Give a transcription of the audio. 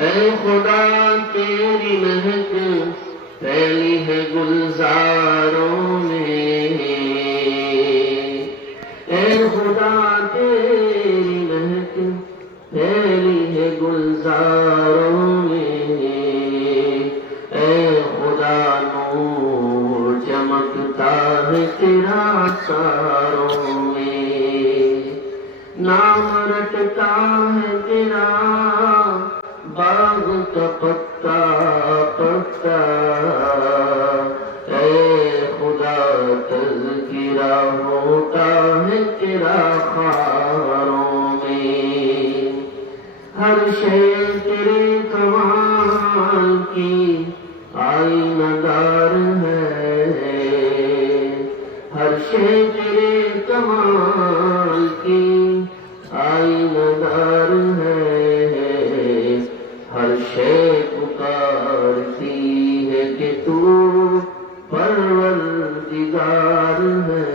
اے خدا تیری مہک پھیلی ہے گلزاروں میں، اے خدا تیری مہک پھیلی ہے گلزاروں میں، اے خدا نور چمکتا ہے تیرا ساروں میں، نام رٹتا ہے تیرا باغ کا پتا پتا، اے خدا تذکرہ ہوتا ہے تیرا خاروں میں، ہر شے تیرے کمال کی آئینہ دار ہے، ہر شے تیرے کمال کی آئینہ دار ہے، ہر شے پکارتی ہے کہ تو پروردگار ہے،